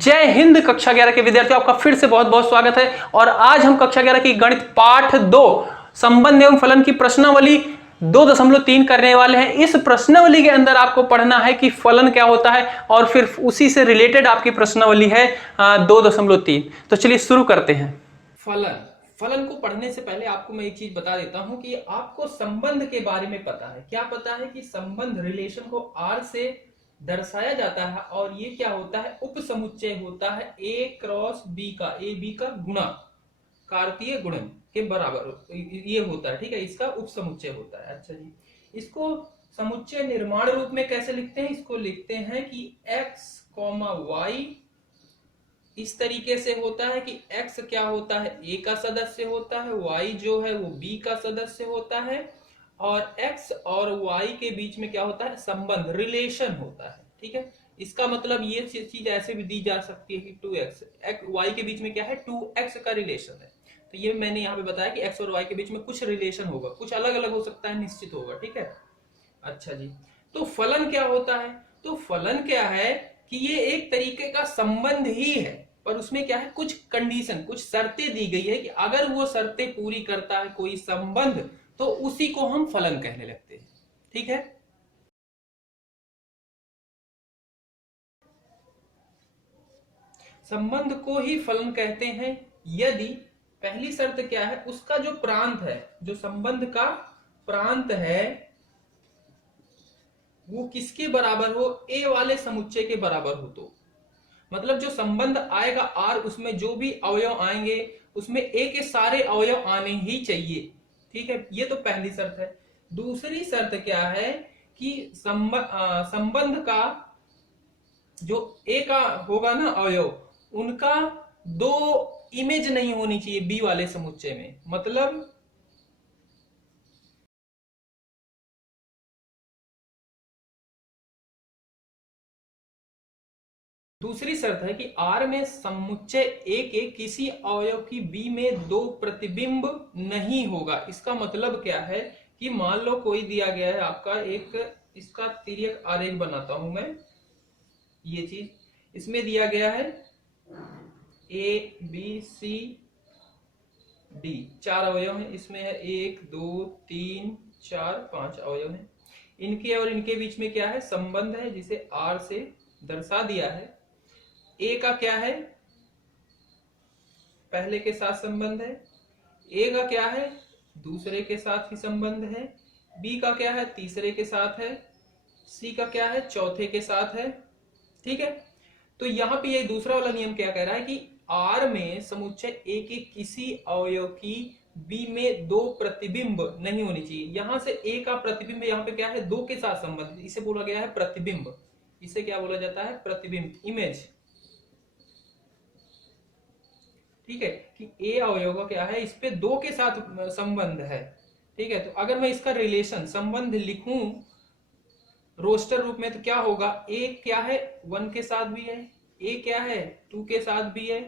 जय हिंद कक्षा 11 के विद्यार्थियों, आपका फिर से बहुत बहुत स्वागत है। और आज हम कक्षा 11 की गणित पाठ 2 संबंध एवं फलन की प्रश्नावली 2.3 करने वाले हैं। इस प्रश्नावली के अंदर आपको पढ़ना है कि फलन क्या होता है और फिर उसी से रिलेटेड आपकी प्रश्नावली है 2.3। तो चलिए शुरू करते हैं। फलन को पढ़ने से पहले आपको मैं एक चीज बता देता हूं कि आपको संबंध के बारे में पता है। क्या पता है कि संबंध रिलेशन को आर से दर्शाया जाता है और ये क्या होता है, उपसमुच्चय होता है ए क्रॉस बी का, ए बी का गुणा कार्तीय गुणन के बराबर ये होता है। ठीक है, इसका उपसमुच्चय होता है। अच्छा जी, इसको समुच्चय निर्माण रूप में कैसे लिखते हैं? इसको लिखते हैं कि x, y इस तरीके से होता है कि x क्या होता है, a का सदस्य होता है, y जो है वो b का सदस्य होता है और x और y के बीच में क्या होता है, संबंध, रिलेशन होता है। ठीक है, इसका मतलब ये चीज ऐसे भी दी जा सकती है कि 2x y के बीच में क्या है, 2x का रिलेशन है। तो ये मैंने यहाँ पे बताया कि x और y के बीच में कुछ रिलेशन होगा, कुछ अलग अलग हो सकता है, निश्चित होगा। ठीक है, अच्छा जी, तो फलन क्या होता है? तो फलन क्या है कि ये एक तरीके का संबंध ही है, पर उसमें क्या है, कुछ कंडीशन, कुछ शर्तें दी गई है कि अगर वो शर्तें पूरी करता है कोई संबंध तो उसी को हम फलन कहने लगते हैं। ठीक है, संबंध को ही फलन कहते हैं यदि पहली शर्त क्या है, उसका जो प्रांत है, जो संबंध का प्रांत है वो किसके बराबर हो, ए वाले समुच्चय के बराबर हो। तो मतलब जो संबंध आएगा आर, उसमें जो भी अवयव आएंगे उसमें ए के सारे अवयव आने ही चाहिए। ठीक है, ये तो पहली शर्त है। दूसरी शर्त क्या है कि संबंध का जो ए का होगा ना अवयव, उनका दो इमेज नहीं होनी चाहिए बी वाले समुच्चय में। मतलब दूसरी शर्त है कि R में समुच्चय A के किसी अवयव की B में दो प्रतिबिंब नहीं होगा। इसका मतलब क्या है कि मान लो कोई दिया गया है आपका एक, इसका तिर्यक आरेख बनाता हूं मैं, ये चीज इसमें दिया गया है A B C D, 4 अवयव हैं इसमें, है 1 2 3 4 5 अवयव हैं। इनके और इनके बीच में क्या है, संबंध है जिसे R से दर्शा दिया है। ए का क्या है, पहले के साथ संबंध है। ए का क्या है, दूसरे के साथ ही संबंध है। बी का क्या है, तीसरे के साथ है। सी का क्या है, चौथे के साथ है। ठीक है, तो यहां पे ये दूसरा वाला नियम क्या कह रहा है कि आर में समुच्चय ए के किसी अवयव की बी में दो प्रतिबिंब नहीं होनी चाहिए। यहां से ए का प्रतिबिंब यहाँ पे क्या है, दो के साथ संबंधित, इसे बोला गया है प्रतिबिंब। इसे क्या बोला जाता है, प्रतिबिंब, इमेज। ठीक है, कि ए अवयव का क्या है, इस पे दो के साथ संबंध है। ठीक है, तो अगर मैं इसका रिलेशन, संबंध लिखूं रोस्टर रूप में तो क्या होगा, ए क्या है, 1 के साथ भी है, ए क्या है, 2 के साथ भी है,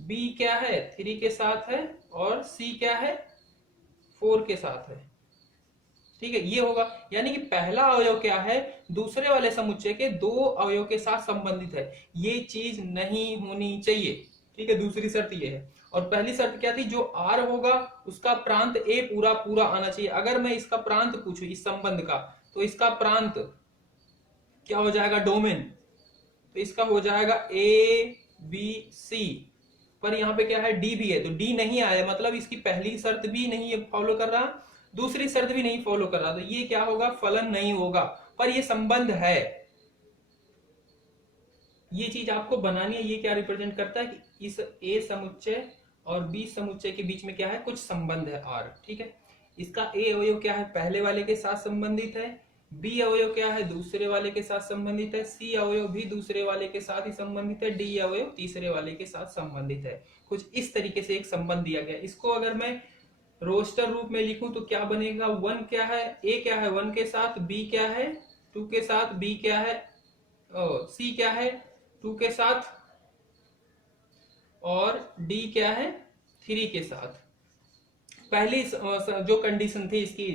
बी क्या है, 3 के साथ है और सी क्या है, 4 के साथ है। ठीक है, ये होगा, यानी कि पहला अवयव क्या है, दूसरे वाले समुच्चय के दो अवयव के साथ संबंधित है। ये चीज नहीं होनी चाहिए। ठीक है, दूसरी शर्त ये है। और पहली शर्त क्या थी, जो आर होगा उसका प्रांत ए पूरा पूरा आना चाहिए। अगर मैं इसका प्रांत पूछूं इस संबंध का, तो इसका प्रांत क्या हो जाएगा, डोमेन, तो इसका हो जाएगा ए बी सी, पर यहाँ पे क्या है, डी भी है, तो डी नहीं आया, मतलब इसकी पहली शर्त भी नहीं फॉलो कर रहा, दूसरी शर्त भी नहीं फॉलो कर रहा, तो ये क्या होगा, फलन नहीं होगा। पर ये संबंध है, ये चीज आपको बनानी है। ये क्या रिप्रेजेंट करता है कि इस ए समुच्चय और बी समुच्चय के बीच में क्या है, कुछ संबंध है आर। ठीक है, इसका ए अवयव क्या है, पहले वाले के साथ संबंधित है। बी अवयव क्या है, दूसरे वाले के साथ संबंधित है। सी अवयव भी दूसरे वाले के साथ ही संबंधित है। डी अवयव तीसरे वाले के साथ संबंधित है। कुछ इस तरीके से एक संबंध दिया गया। इसको अगर मैं रोस्टर रूप में लिखूं तो क्या बनेगा, 1 क्या है, ए क्या है 1 के साथ, बी क्या है 2 के साथ, बी क्या है, सी क्या है 2 के साथ और डी क्या है 3 के साथ। पहली जो कंडीशन थी इसकी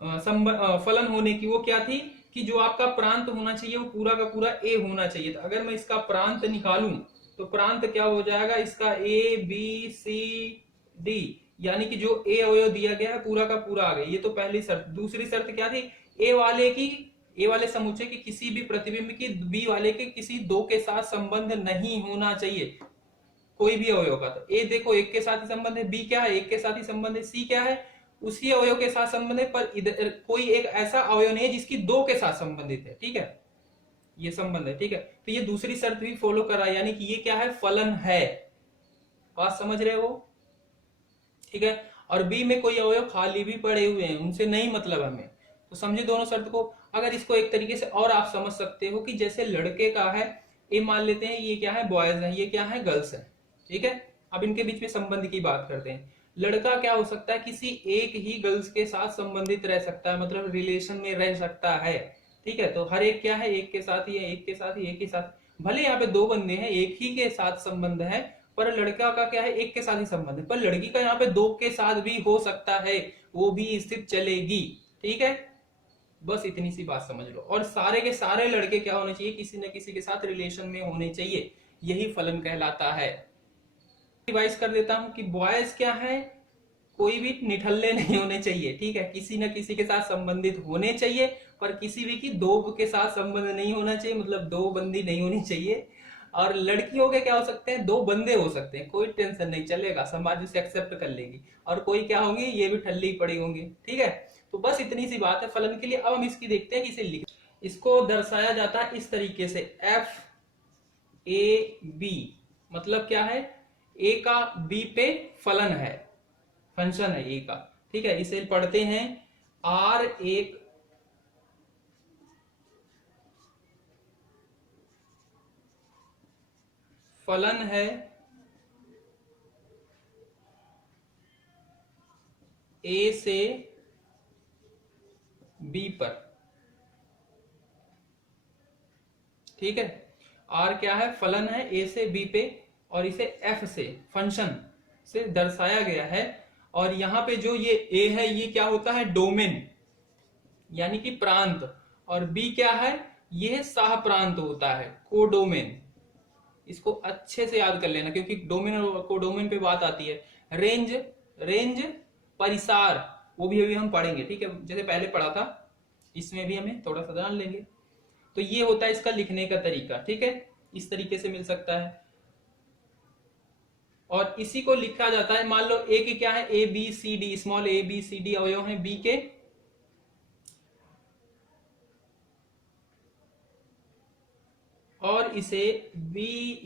फलन होने की, वो क्या थी कि जो आपका प्रांत होना चाहिए वो पूरा का पूरा ए होना चाहिए। तो अगर मैं इसका प्रांत निकालूं तो प्रांत क्या हो जाएगा इसका, ए बी सी डी, यानी कि जो ए अवयव दिया गया है पूरा का पूरा आ गया। ये तो पहली शर्त। दूसरी शर्त क्या थी, ए वाले समुच्चय की किसी भी प्रतिबिंब की बी वाले के किसी दो के साथ संबंध नहीं होना चाहिए, कोई भी अवयव का। तो ए देखो एक के साथ ही संबंध है, बी क्या है एक के साथ ही संबंध है, सी क्या है उसी अवयव के साथ संबंध है, पर इधर कोई एक ऐसा अवयव नहीं है जिसकी दो के साथ संबंधित है। ठीक है, ये संबंध है। ठीक है, तो ये दूसरी शर्त भी फॉलो करा, यानी कि ये क्या है, फलन है। बात समझ रहे हो? ठीक है, और बी में कोई अवयव खाली भी पड़े हुए हैं, उनसे नहीं मतलब हमें। तो समझे दोनों शर्त को। अगर इसको एक तरीके से और आप समझ सकते हो कि जैसे लड़के का है, ये मान लेते हैं ये क्या है बॉयज है, ये क्या है गर्ल्स है। ठीक है, अब इनके बीच में संबंध की बात करते हैं। लड़का क्या हो सकता है, किसी एक ही गर्ल्स के साथ संबंधित रह सकता है, मतलब रिलेशन में रह सकता है। ठीक है, तो हर एक क्या है एक के साथ ही है, एक के साथ ही, एक के साथ, भले यहाँ पे दो बंदे हैं एक ही के साथ संबंध है, पर लड़का का क्या है एक के साथ ही संबंध है, पर लड़की का यहाँ पे दो के साथ भी हो सकता है, वो भी स्थिति चलेगी। ठीक है, बस इतनी सी बात समझ लो। और सारे के सारे लड़के क्या होने चाहिए, किसी न किसी के साथ रिलेशन में होने चाहिए, यही फलन कहलाता है। रिवाइज कर देता हूं कि बॉयज क्या है, कोई भी निठल्ले नहीं होने चाहिए। ठीक है, किसी न किसी के साथ संबंधित होने चाहिए, पर किसी भी की दो के साथ संबंध नहीं होना चाहिए, मतलब दो बंदी नहीं होनी चाहिए। और लड़कियों के क्या हो सकते हैं, दो बंदे हो सकते हैं, कोई टेंशन नहीं, चलेगा, समाज उसे एक्सेप्ट कर लेगी। और कोई क्या होंगे, ये भी ठल्ली ही पड़ी होंगी। ठीक है, तो बस इतनी सी बात है फलन के लिए। अब हम इसकी देखते हैं कि इसे लिख, इसको दर्शाया जाता है इस तरीके से, एफ ए बी, मतलब क्या है, ए का बी पे फलन है, फंक्शन है ए का। ठीक है, इसे पढ़ते हैं, आर एक फलन है ए से बी पर। ठीक है, आर क्या है, फलन है ए से बी पे, और इसे एफ से, फंक्शन से दर्शाया गया है। और यहां पे जो ये ए है ये क्या होता है, डोमेन, यानी कि प्रांत, और बी क्या है, ये सह प्रांत होता है, कोडोमेन। इसको अच्छे से याद कर लेना, क्योंकि डोमेन और कोडोमेन पे बात आती है। रेंज, रेंज परिसार, वो भी अभी हम पढ़ेंगे। ठीक है, जैसे पहले पढ़ा था, इसमें भी हमें थोड़ा सा जान लेंगे। तो ये होता है इसका लिखने का तरीका। ठीक है, इस तरीके से मिल सकता है। और इसी को लिखा जाता है, मान लो ए की क्या है, A B C D, small a B C d अवयव हैं बी के, और इसे b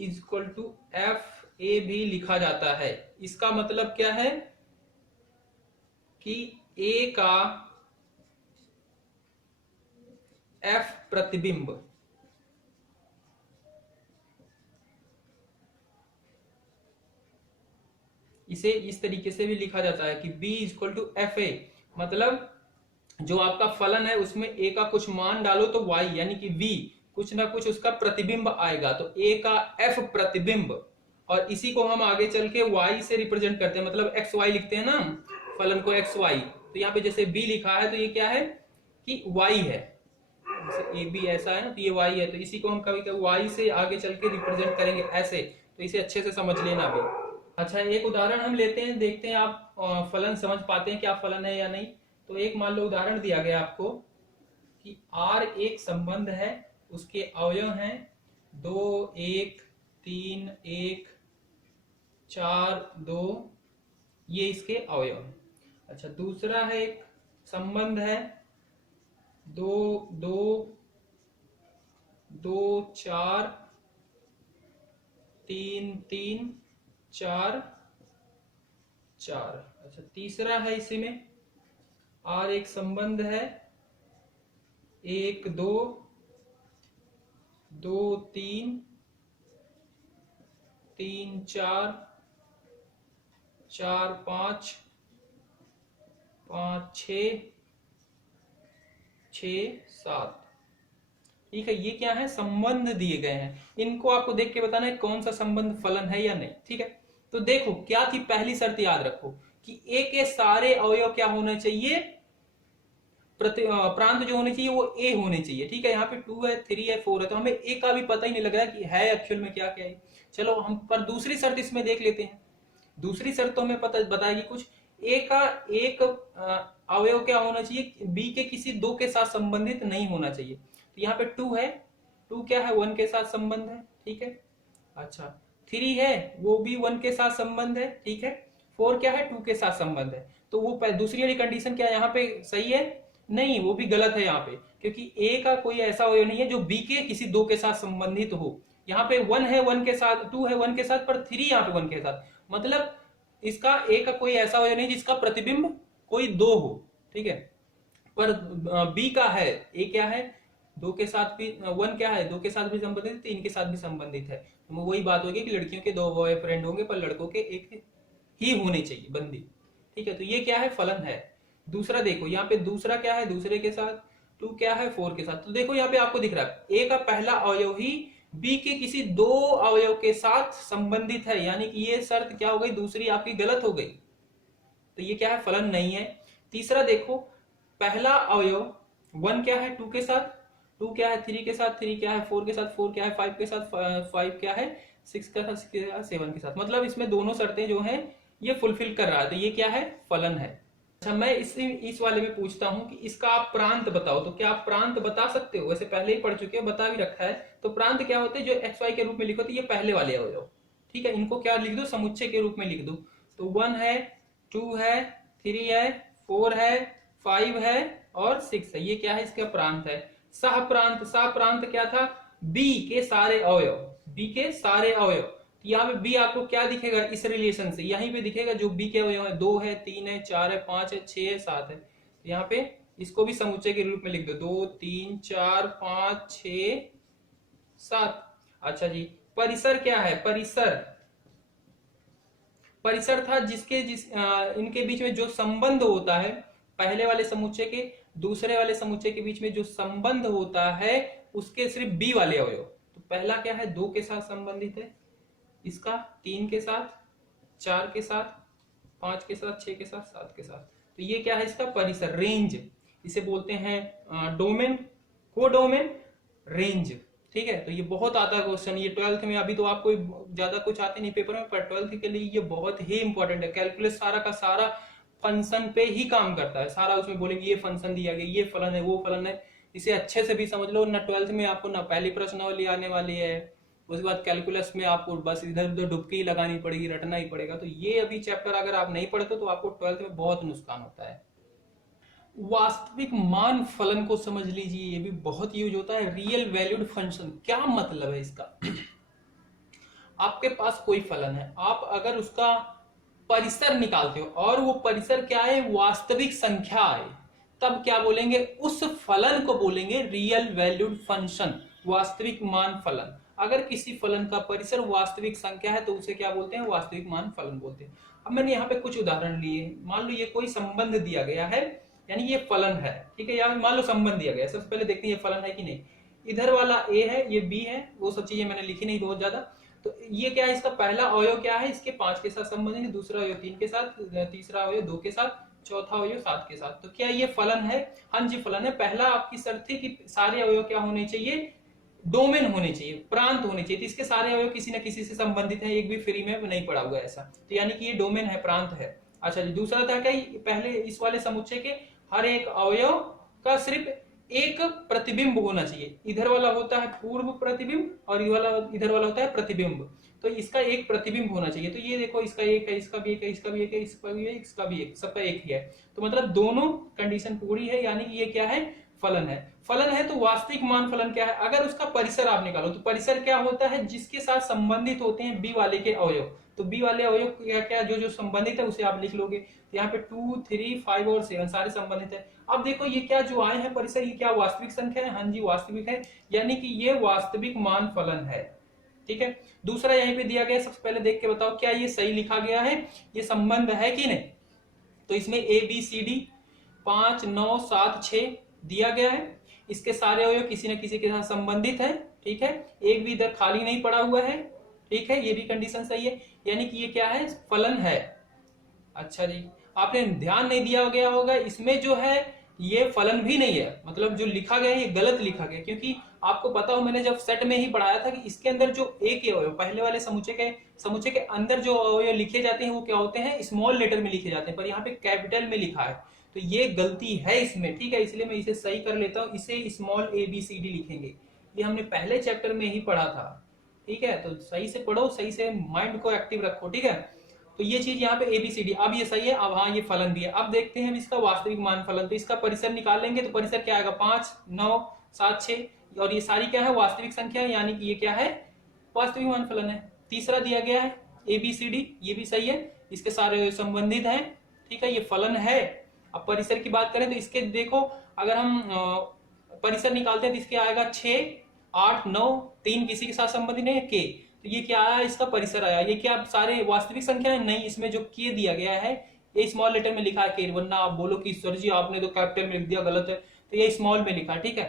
equal to F A भी लिखा जाता है। इसका मतलब क्या है कि a का f प्रतिबिंब, इसे इस तरीके से भी लिखा जाता है कि b equal to F A, मतलब जो आपका फलन है उसमें a का कुछ मान डालो तो y, यानी कि v कुछ ना कुछ उसका प्रतिबिंब आएगा, तो a का f प्रतिबिंब, और इसी को हम आगे चल के y से रिप्रेजेंट करते हैं, मतलब एक्स वाई लिखते हैं ना फलन को, एक्स वाई। तो यहाँ पे जैसे b लिखा है तो ये क्या है कि y है, जैसे ए बी ऐसा है ना, तो ये y है, तो इसी को हम कभी कभी y से आगे चल के रिप्रेजेंट करेंगे ऐसे। तो इसे अच्छे से समझ लेना भी। अच्छा, एक उदाहरण हम लेते हैं, देखते हैं आप फलन समझ पाते हैं क्या फलन है या नहीं। तो एक मान लो उदाहरण दिया गया आपको कि R एक संबंध है, उसके अवयव हैं 2 1 3 1 4 2, ये इसके अवयव हैं। अच्छा, दूसरा है एक संबंध है 2 2 2 4 3 3 4 4। अच्छा, तीसरा है इसी में R एक संबंध है 1 2 2 3 3 4 4 5 5 6 6 7। ठीक है, ये क्या है, संबंध दिए गए हैं, इनको आपको देख के बताना है कौन सा संबंध फलन है या नहीं। ठीक है, तो देखो क्या थी पहली शर्त, याद रखो कि ए के सारे अवयव क्या होने चाहिए, प्रांत जो होने चाहिए वो ए होने चाहिए। ठीक है, यहाँ पे 2 है, 3 है, 4 है, तो हमें ए का भी पता ही नहीं लग रहा कि है एक्चुअल में क्या क्या है। चलो हम पर दूसरी शर्त इसमें देख लेते हैं। दूसरी शर्त तो हमें पता बताएगी कुछ, ए का एक अवयव क्या होना चाहिए, बी के किसी दो के साथ संबंधित नहीं होना चाहिए। तो यहाँ पे 2 है, 2 क्या है, 1 के साथ संबंध है। ठीक है, अच्छा 3 है, वो भी 1 के साथ संबंध है। ठीक है, 4 क्या है, 2 के साथ संबंध है। तो वो दूसरी वाली कंडीशन क्या यहाँ पे सही है, नहीं वो भी गलत है यहाँ पे, क्योंकि ए का कोई ऐसा अवयव नहीं है जो बी के किसी दो के साथ संबंधित हो। यहाँ पे 1 है 1 के साथ, 2 है 1 के साथ, पर 3 यहाँ पे 1 के साथ, मतलब इसका ए का कोई ऐसा अवयव नहीं जिसका प्रतिबिंब कोई दो हो। ठीक है, पर बी का है, ए क्या है, दो के साथ भी, 1 क्या है, दो के साथ भी संबंधित है, 3 के साथ भी संबंधित है। तो वही बात होगी कि लड़कियों के 2 बॉयफ्रेंड होंगे पर लड़कों के एक ही होने चाहिए बंदी। ठीक है, तो ये क्या है, फलन है। दूसरा देखो यहाँ पे, दूसरा क्या है, दूसरे के साथ, 2 क्या है, 4 के साथ। तो देखो यहाँ पे आपको दिख रहा है ए का पहला अवयव ही बी के किसी दो अवयव के साथ संबंधित है, यानी कि ये शर्त क्या हो गई, दूसरी आपकी गलत हो गई। तो ये क्या है, फलन नहीं है। तीसरा देखो, पहला अवयव 1 क्या है, 2 के साथ, 2 क्या है, 3 के साथ, 3 क्या है, 4 के साथ, 4 क्या है, 5 के साथ, 5 क्या है, 6 का था, 6 के साथ, 7 के साथ। मतलब इसमें दोनों शर्तें जो हैं ये फुलफिल कर रहा है, तो ये क्या है, फलन है। अच्छा, मैं इस वाले में पूछता हूं कि इसका आप प्रांत बताओ। तो क्या आप प्रांत बता सकते हो, वैसे पहले ही पढ़ चुके हो, बता भी रखा है। तो प्रांत क्या होते हैं, जो एक्स वाई के रूप में लिखो, तो ये पहले वाले अवयव। ठीक है, इनको क्या लिख दो, समुच्चय के रूप में लिख दो। तो 1 है, 2 है, 3 है, 4 है, 5 है और 6 है, ये क्या है, इसका प्रांत है। सह प्रांत, सह प्रांत क्या था, बी के सारे अवयव, बी के सारे अवयव। यहाँ पे बी आपको क्या दिखेगा, इस रिलेशन से यहीं पे दिखेगा, जो बी के अवयव है, 2 है, 3 है, 4 है, 5 है, 6 है, 7 है। यहाँ पे इसको भी समुच्चय के रूप में लिख दो, 2 3 4 5 6 7। अच्छा जी, परिसर क्या है, परिसर, परिसर था इनके बीच में जो संबंध होता है, पहले वाले समुच्चय के दूसरे वाले समुच्चय के बीच में जो संबंध होता है, उसके सिर्फ बी वाले अवयव। तो पहला क्या है, 2 के साथ संबंधित है, इसका 3 के साथ, 4 के साथ, 5 के साथ, 6 के साथ, 7 के साथ। तो ये क्या है, इसका परिसर, रेंज, इसे बोलते हैं डोमेन, कोडोमेन, रेंज। ठीक है, तो ये बहुत आता है क्वेश्चन, ये 12th में, अभी तो आपको ज्यादा कुछ आते नहीं पेपर में, पर 12th के लिए ये बहुत ही इंपॉर्टेंट है। कैलकुलस सारा का सारा फंक्शन पे ही काम करता है, सारा उसमें बोलेंगे ये फंक्शन दिया गया, ये फलन है, वो फलन है। इसे अच्छे से भी समझ लो ना, 12th में आपको ना पहली प्रश्नावली आने वाली है, उसके बाद कैलकुलस में आपको बस इधर उधर डुबकी लगानी पड़ेगी, रटना ही पड़ेगा। तो ये अभी चैप्टर अगर आप नहीं पढ़ते तो आपको 12th में बहुत नुकसान होता है। वास्तविक मान फलन को समझ लीजिए, ये भी बहुत यूज होता है। रियल वैल्यूड फंक्शन, क्या मतलब है इसका आपके पास कोई फलन है, आप अगर उसका परिसर निकालते हो और वो परिसर क्या है, वास्तविक संख्या है, तब क्या बोलेंगे, उस फलन को बोलेंगे रियल वैल्यूड फंक्शन, वास्तविक मान फलन। अगर किसी फलन का परिसर वास्तविक संख्या है तो उसे क्या बोलते हैं, वास्तविक मान फलन बोलते हैं। अब मैंने यहाँ पे कुछ उदाहरण लिए, मान लो ये कोई संबंध दिया गया है, यानी ये फलन है। ठीक है, यहाँ मान लो संबंध दिया गया, सबसे पहले देखते हैं ये फलन है कि नहीं। इधर वाला ए है, ये बी है, वो सब चीजें मैंने लिखी नहीं बहुत ज्यादा। तो ये क्या है, इसका पहला अवयव क्या है, इसके 5 के साथ संबंधित है, दूसरा अवयव 3 के साथ, तीसरा अवयव 2 के साथ, चौथा अवयव 7 के साथ। तो क्या ये फलन है, हाँ जी फलन है। पहला आपकी शर्त थी कि सारे अवयव क्या होने चाहिए, डोमेन होने चाहिए, प्रांत होने चाहिए। तो इसके सारे अवयव किसी न किसी से संबंधित है, एक भी फ्री में नहीं पड़ा हुआ ऐसा, तो यानी कि ये डोमेन है, प्रांत है। अच्छा जी, दूसरा था क्या, पहले इस वाले समुच्चय के हर एक अवयव का सिर्फ एक प्रतिबिंब होना चाहिए। इधर वाला होता है पूर्व प्रतिबिंब और इधर वाला होता है प्रतिबिंब, तो इसका एक प्रतिबिंब होना चाहिए। तो ये देखो, इसका एक है, इसका भी एक है, इसका भी एक है, इसका भी है, इसका भी एक, सबका एक ही है। तो मतलब दोनों कंडीशन पूरी है, यानी कि ये क्या है, फलन है। फलन है तो वास्तविक मान फलन क्या है, अगर उसका परिसर आप निकालो तो परिसर क्या होता है, जिसके साथ संबंधित होते हैं बी वाले के अवयव। तो बी वाले अवयव क्या क्या जो जो संबंधित है उसे आप लिख लोगे। तो यहाँ पे 2 3 5 और 7 सारे संबंधित है। अब देखो ये क्या जो आए हैं परिसर, ये क्या वास्तविक संख्या है, हाँ जी वास्तविक है, यानी कि ये वास्तविक मान फलन है। ठीक है, दूसरा यहीं पे दिया गया, सबसे पहले देख के बताओ क्या ये सही लिखा गया है, ये संबंध है कि नहीं। तो इसमें ए बी सी डी 5 9 7 6 दिया गया है, इसके सारे अवयव किसी न किसी के साथ संबंधित है। ठीक है, एक भी इधर खाली नहीं पड़ा हुआ है। ठीक है, ये भी कंडीशन सही है, यानी कि ये क्या है, फलन है। अच्छा जी, आपने ध्यान नहीं दिया गया होगा, इसमें जो है ये फलन भी नहीं है, मतलब जो लिखा गया है ये गलत लिखा गया, क्योंकि आपको पता हो मैंने जब सेट में ही पढ़ाया था कि इसके अंदर जो ए के अवयव पहले वाले समुच्चय के अंदर जो अवयव लिखे जाते हैं वो क्या होते हैं, स्मॉल लेटर में लिखे जाते हैं, पर यहाँ पे कैपिटल में लिखा है, तो ये गलती है इसमें, ठीक है, इसलिए मैं इसे सही कर लेता हूँ, इसे स्मॉल ABCD लिखेंगे, ये हमने पहले चैप्टर में ही पढ़ा था, ठीक है, तो सही से पढ़ो, सही से माइंड को एक्टिव रखो, ठीक है। तो ये चीज यहाँ पे ABCD, अब ये सही है, अब हाँ ये फलन भी है। अब देखते हैं इसका वास्तविक मान फलन, तो इसका परिसर निकाल लेंगे, तो परिसर क्या आएगा 5, 9, 7, 6, और ये सारी क्या है वास्तविक संख्या, यानी कि ये क्या है वास्तविक मान फलन है। तीसरा दिया गया है ABCD, ये भी सही है, इसके सारे संबंधित हैं, ठीक है, ये फलन है। अब परिसर की बात करें तो इसके देखो, अगर हम परिसर निकालते हैं तो इसके आएगा 6, 8, 9, 3 किसी के साथ संबंधित नहीं है, के, तो ये क्या आया, इसका परिसर आया। ये क्या सारे वास्तविक संख्या है? नहीं, इसमें जो के दिया गया है ये स्मॉल लेटर में लिखा है के, वरना आप बोलो कि सर जी आपने तो कैपिटल में लिख दिया, गलत है, तो ये स्मॉल में लिखा है, ठीक है।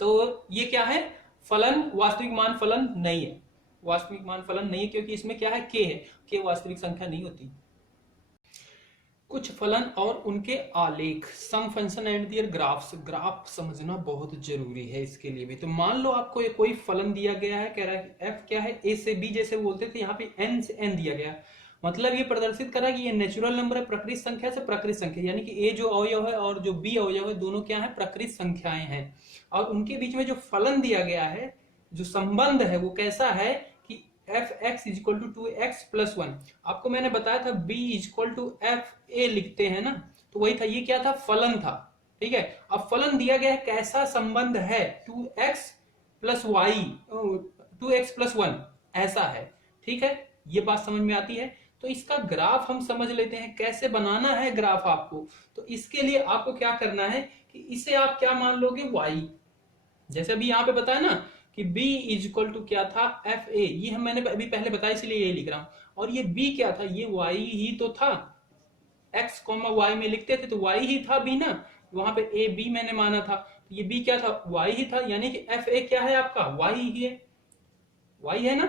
तो ये क्या है, फलन, वास्तविक मान फलन नहीं है, वास्तविक मान फलन नहीं है, क्योंकि इसमें क्या है, के वास्तविक संख्या नहीं होती। कुछ फलन और उनके आलेख, some function and their graphs, graph समझना बहुत जरूरी है इसके लिए भी। तो मान लो आपको ये कोई फलन दिया गया है, कह रहा है एफ क्या है, ए से बी जैसे बोलते थे, यहाँ पे एन से एन दिया गया, मतलब ये प्रदर्शित कर रहा है कि ये नेचुरल नंबर है प्रकृत संख्या से प्रकृत संख्या, यानी कि ए जो अवयव है और जो बी अवयव है दोनों क्या है, प्रकृत संख्याएं हैं, और उनके बीच में जो फलन दिया गया है, जो संबंध है वो कैसा है कि fx is equal to 2x plus 1। आपको मैंने बताया था b is equal to fa लिखते हैं ना, तो वही था, ये क्या था, फलन था, ठीक है। अब फलन दिया गया है, कैसा संबंध है, 2x plus Y, 2x plus 1 ऐसा है, ठीक है, ये बात समझ में आती है। तो इसका ग्राफ हम समझ लेते हैं, कैसे बनाना है ग्राफ आपको। तो इसके लिए आपको क्या करना है कि इसे आप क्या मान लोगे, y, जैसे अभी यहाँ पे बताया ना कि b इज इक्वल टू क्या था, fa, ये हम मैंने अभी पहले बताया इसलिए ये लिख रहा हूं, और ये b क्या था, ये y ही तो था, x, y में लिखते थे तो y ही था b ना, वहां पे a b मैंने माना था, तो ये b क्या था, y ही था, यानी कि fa क्या है आपका, y ही है, y है ना,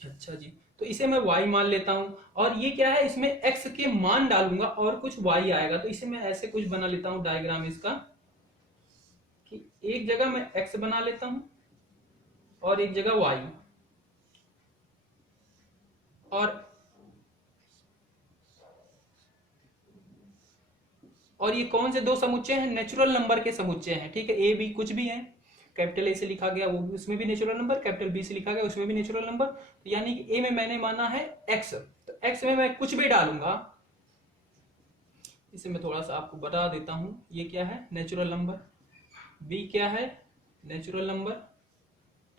अच्छा जी, तो इसे मैं y मान लेता हूं, और ये क्या है, इसमें x के मान डालूंगा और कुछ y आएगा, तो इसे मैं ऐसे कुछ बना लेता हूं डायग्राम इसका, कि एक जगह मैं x बना लेता हूं और एक जगह y, और ये कौन से दो समुच्चय हैं, नेचुरल नंबर के समुच्चय हैं, ठीक है, ए बी कुछ भी है, कैपिटल ए से लिखा गया वो उसमें भी नेचुरल नंबर, कैपिटल बी से लिखा गया उसमें भी नेचुरल नंबर, तो यानी कि ए में मैंने माना है x, तो x में मैं कुछ भी डालूंगा, इसे मैं थोड़ा सा आपको बता देता हूं, ये क्या है, नेचुरल नंबर, b क्या है, नेचुरल नंबर,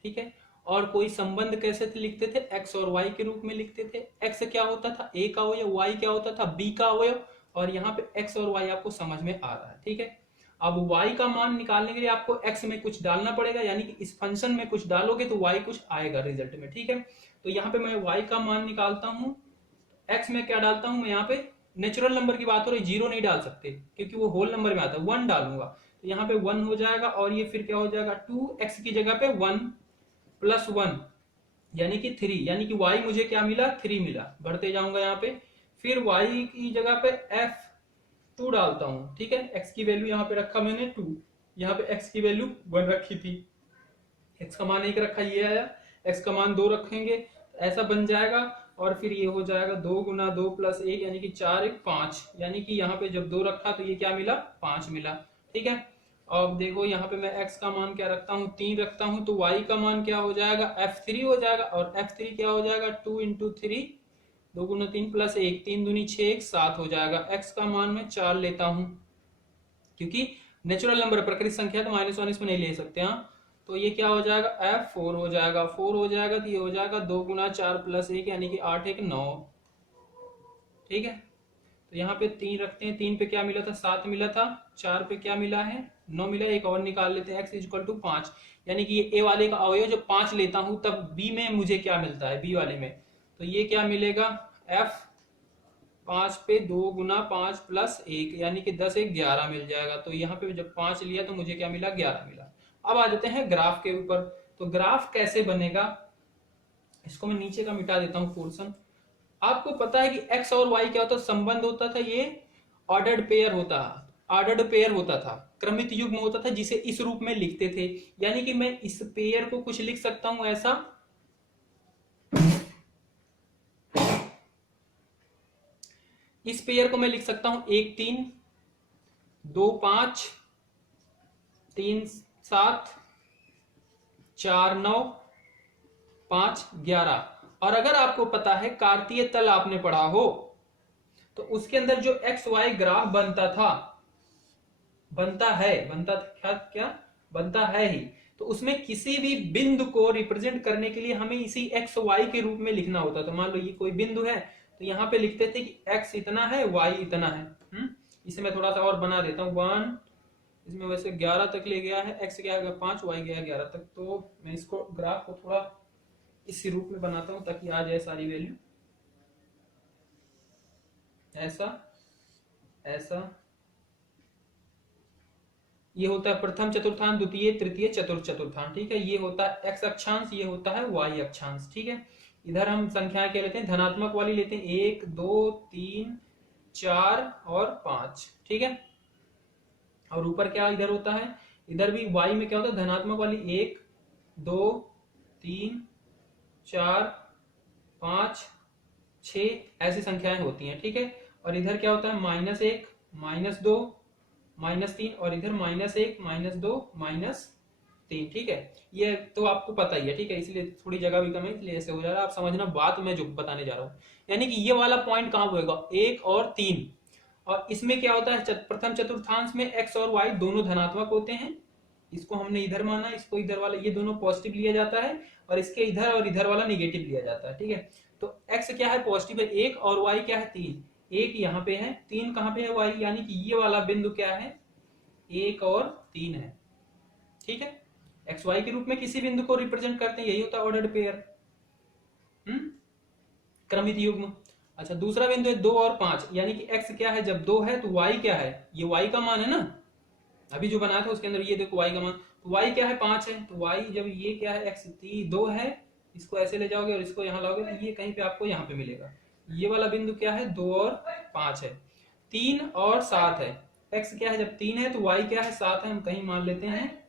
ठीक है, और कोई संबंध कैसे थे लिखते थे, x और y के रूप में लिखते थे, x क्या होता था a का अवयव, y क्या होता था b का अवयव, और यहाँ पे x और y आपको समझ में आ रहा है, ठीक है। अब y का मान निकालने के लिए आपको x में कुछ डालना पड़ेगा, यानी कि इस फंक्शन में कुछ डालोगे तो y कुछ आएगा रिजल्ट में, ठीक है। तो यहाँ पे मैं y का मान निकालता हूँ, x में क्या डालता हूँ मैं, यहाँ पे नेचुरल नंबर की बात हो रही, जीरो नहीं डाल सकते क्योंकि वो होल नंबर में आता है, 1 डालूंगा, तो यहाँ पे 1 हो जाएगा, और ये फिर क्या हो जाएगा, 2x की जगह पे 1 प्लस 1 यानी कि 3, यानी कि y मुझे क्या मिला, 3 मिला, बढ़ते जाऊंगा यहाँ पे, फिर y की जगह पे f2 डालता हूं, ठीक है, x की वैल्यू यहाँ पे रखा मैंने 2, यहाँ पे x की वैल्यू 1 रखी थी, x का मान 1 रखा, ये आया, x का मान 2 रखेंगे, ऐसा बन जाएगा, और फिर ये हो जाएगा 2 गुना 2 प्लस 1 यानी कि 4 1 5, यानी कि यहाँ पे जब 2 रखा तो ये क्या मिला, 5 मिला, ठीक है। अब देखो यहाँ पे मैं x का मान क्या रखता हूँ, 3 रखता हूँ, तो y का मान क्या हो जाएगा, f3 हो जाएगा, और f3 क्या हो जाएगा, 2 इंटू 3, 2 गुना 3 प्लस 1, 3 दूनी 6 1 7 हो जाएगा। x का मान मैं 4 लेता हूं, क्योंकि नेचुरल नंबर प्रकृत संख्या तो -1 इसमें नहीं ले सकते, हाँ, तो ये क्या हो जाएगा, f4 हो जाएगा, 4 हो जाएगा, तो ये हो जाएगा 2 गुना 4 प्लस 1 यानी कि 8 1 9, ठीक है। तो यहाँ पे 3 रखते हैं, 3 पे क्या मिला था, 7 मिला था, 4 पे क्या मिला है, 9 मिला, एक और निकाल लेते हैं, x इज इक्वल टू 5, यानी कि ये a वाले का अवयव जब 5 लेता हूं तब b में मुझे क्या मिलता है, b वाले में, तो ये क्या मिलेगा, f 5 पे 2 गुना 5 प्लस 1 यानी कि 10 1 11 मिल जाएगा। तो यहाँ पे जब 5 लिया तो मुझे क्या मिला, 11 मिला। अब आ जाते हैं ग्राफ के ऊपर, तो ग्राफ कैसे बनेगा, इसको मैं नीचे का मिटा देता हूं पोर्शन। आपको पता है कि x और y क्या होता है, संबंध होता था, ये ऑर्डर्ड पेयर होता है, ऑर्डर्ड पेयर होता था, क्रमित युग्म होता था, जिसे इस रूप में लिखते थे। यानी कि मैं इस पेयर को कुछ लिख सकता हूं ऐसा, इस पेयर को मैं लिख सकता हूं 1 3 2 5 3 7 4 9 5 11। और अगर आपको पता है कार्तीय तल आपने पढ़ा हो, तो उसके अंदर जो एक्स वाई ग्राफ बनता था, बनता है, बनता था क्या, क्या बनता है ही, तो उसमें किसी भी बिंदु को रिप्रेजेंट करने के लिए हमें इसी एक्स वाई के रूप में लिखना होता था। मान लो ये कोई बिंदु है, तो यहां पे लिखते थे कि एक्स इतना है, वाई इतना है। इसे मैं थोड़ा सा और बना देता हूं। 1, इसमें वैसे 11 तक ले गया है, एक्स क्या है 5, वाई गया 11 तक। तो मैं इसको ग्राफ को थोड़ा इस रूप में बनाता हूं ताकि आ जाए सारी वैल्यू, ऐसा ऐसा। ये होता है प्रथम चतुर्थांश, द्वितीय तृतीय चतुर्थ चतुर्थांश, ठीक है। ये होता है एक्स अक्षांश, ये होता है वाई अक्षांश, ठीक है। इधर हम संख्याएं क्या लेते हैं, धनात्मक वाली लेते हैं, 1 2 3 4 और 5, ठीक है। और ऊपर क्या इधर होता है, इधर भी वाई में क्या होता है, धनात्मक वाली 1 2 3 4 5 6 ऐसी संख्याएं होती हैं, ठीक है। और इधर क्या होता है, -1 -2 -3, और इधर -1 -2 -3, ठीक है। ये तो आपको पता ही है, ठीक है, इसलिए थोड़ी जगह भी कम है, इसलिए ऐसे हो जा रहा है। आप समझना बात मैं जो बताने जा रहा हूं, यानी कि ये वाला पॉइंट कहां होगा, 1 और 3। और इसमें क्या होता है, प्रथम चतुर्थांश में एक्स और वाई दोनों धनात्मक होते हैं। इसको हमने इधर माना, इसको इधर वाला, ये दोनों पॉजिटिव लिया जाता है, और इसके इधर और इधर वाला निगेटिव लिया जाता है, ठीक है। तो एक्स क्या है, पॉजिटिव है 1, और वाई क्या है 3। 1 यहाँ पे है, 3 कहां पे है, वाई, यानी कि ये वाला बिंदु क्या है, 1 और 3 है, ठीक है। एक्स वाई के रूप में किसी बिंदु को रिप्रेजेंट करते हैं, यही होता है ऑर्डर्ड पेयर, क्रमित युग्म। अच्छा, दूसरा बिंदु है 2 और 5, यानी कि एक्स क्या है, जब 2 है तो वाई क्या है, ये वाई का मान है ना, अभी जो बनाया था उसके अंदर, ये देखो वाई का मान, तो वाई क्या है 5 है, तो वाई जब ये क्या है, एक्स 2 है, इसको ऐसे ले जाओगे और इसको यहां लाओगे, तो ये कहीं पे आपको यहां पे मिलेगा। ये वाला बिंदु क्या है, 2 और 5 है। 3 और 7 है, एक्स क्या है, जब 3 है तो वाई क्या है 7 है, हम कहीं मान लेते हैं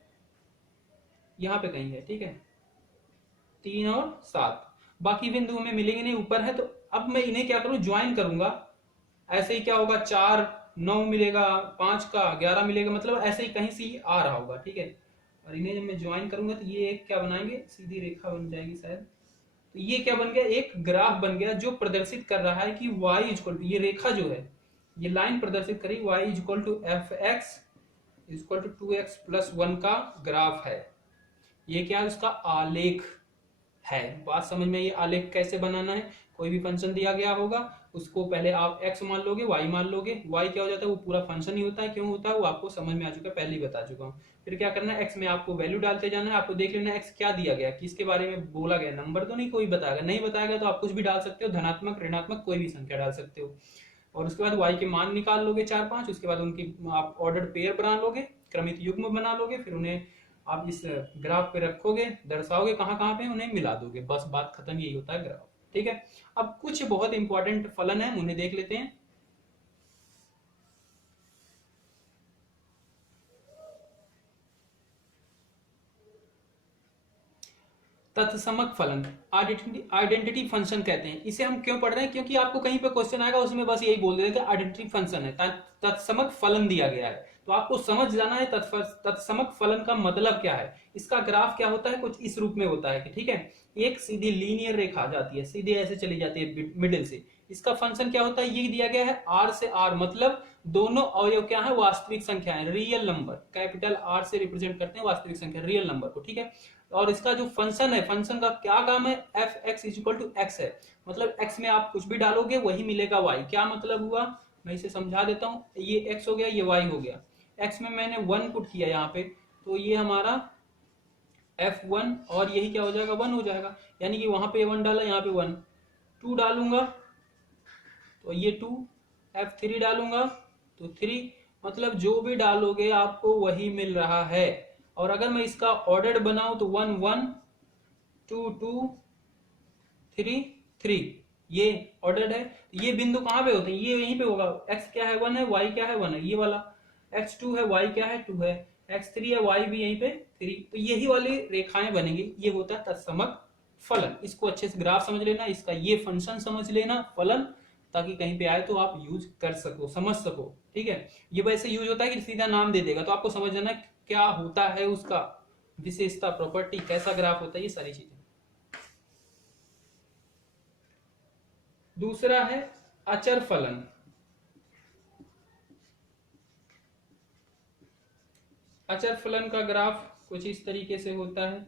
यहां पे कहीं है, ठीक है, 3 और 7। बाकी बिंदु हमें मिलेंगे नहीं, ऊपर है। तो अब मैं इन्हें क्या करूं, ज्वाइन करूंगा। ऐसे ही क्या होगा, 4 9 मिलेगा, 5 का 11 मिलेगा, मतलब ऐसे ही कहीं से आ रहा होगा, ठीक है। और इन्हें जब मैं ज्वाइन करूंगा तो ये एक क्या बनाएंगे, सीधी रेखा बन जाएगी शायद। तो ये क्या बन गया, एक ग्राफ बन गया जो प्रदर्शित कर रहा है कि y इक्वल टू, ये रेखा जो है, ये लाइन प्रदर्शित करी y equal to F X equal to 2x+1 का ग्राफ है। ये क्या है, उसका आलेख है। बात समझ में, ये आलेख कैसे बनाना है, कोई भी फंक्शन दिया गया होगा, उसको पहले आप x मान लोगे, y मान लोगे, y क्या हो जाता है, वो पूरा फंक्शन ही होता है। क्यों होता है वो आपको समझ में आ चुका है, पहले ही बता चुका हूं। फिर क्या करना है, x में आपको वैल्यू डालते जाना है, आपको देख लेना x क्या दिया गया, किसके बारे में बोला गया, नंबर तो नहीं कोई बताएगा, नहीं बताएगा तो आप कुछ भी डाल सकते हो, धनात्मक ऋणात्मक कोई भी संख्या डाल सकते हो। और उसके बाद y के मान निकाल लोगे 4 5, उसके बाद उनकी आप ऑर्डर्ड पेयर बना लोगे, क्रमित युग्म बना लोगे, फिर उन्हें आप इस ग्राफ पे रखोगे, दर्शाओगे कहां कहां पे, उन्हें मिला दोगे, बस बात खत्म, यही होता है ग्राफ, ठीक है। अब कुछ बहुत इंपॉर्टेंट फलन है, उन्हें देख लेते हैं। तत्समक फलन, आइडेंटिटी फंक्शन कहते हैं। इसे हम क्यों पढ़ रहे हैं, क्योंकि आपको कहीं पे क्वेश्चन आएगा, उसमें बस यही बोल देते हैं कि आइडेंटिटी फंक्शन है, तत्समक फलन दिया गया है, तो आपको समझ जाना है तत्समक फलन का मतलब क्या है। इसका ग्राफ क्या होता है, कुछ इस रूप में होता है कि, ठीक है, एक सीधी लीनियर रेखा जाती है, सीधे ऐसे चली जाती है मिडिल से। इसका फंक्शन क्या होता है, ये दिया गया है r से r, मतलब दोनों अवयव क्या है, वास्तविक संख्याएं, रियल नंबर, कैपिटल R से रिप्रेजेंट करते हैं वास्तविक संख्या, रियल नंबर को, ठीक है। और इसका जो फंक्शन है, फंक्शन का क्या काम है, F X equal to X है, मतलब x में आप कुछ भी डालोगे वही मिलेगा y। क्या मतलब हुआ, मैं इसे समझा देता हूं, ये x हो गया, ये y हो गया। x में मैंने 1 पुट किया यहाँ पे, तो ये हमारा f1, और यही क्या हो जाएगा, 1 हो जाएगा, यानी कि वहां पे 1 डाला, यहाँ पे 1। 2 डालूंगा तो ये 2, f3 डालूंगा तो 3, मतलब जो भी डालोगे आपको वही मिल रहा है। और अगर मैं इसका ऑर्डर बनाऊं तो 1 1 2 2 3 3, ये ऑर्डर है। ये बिंदु कहां पे होते हैं, ये यहीं पे होगा, x क्या है 1 है, y क्या है 1 है, ये वाला x2 है, y क्या है 2 है, x3 है, y भी यहीं पे 3, तो यही वाली रेखाएं बनेंगी, ये होता है तत्समक फलन। इसको अच्छे से ग्राफ समझ लेना, इसका ये फंक्शन समझ लेना फलन, ताकि कहीं पे आए तो आप यूज कर सको, समझ सको। ठीक है, ये वैसे यूज होता है कि सीधा नाम दे देगा, तो आपको समझ जाना क्या होता है, उसका विशेषता, प्रॉपर्टी, कैसा ग्राफ होता है, ये सारी चीजें। दूसरा है अचर फलन। अचर फलन का ग्राफ कुछ इस तरीके से होता है,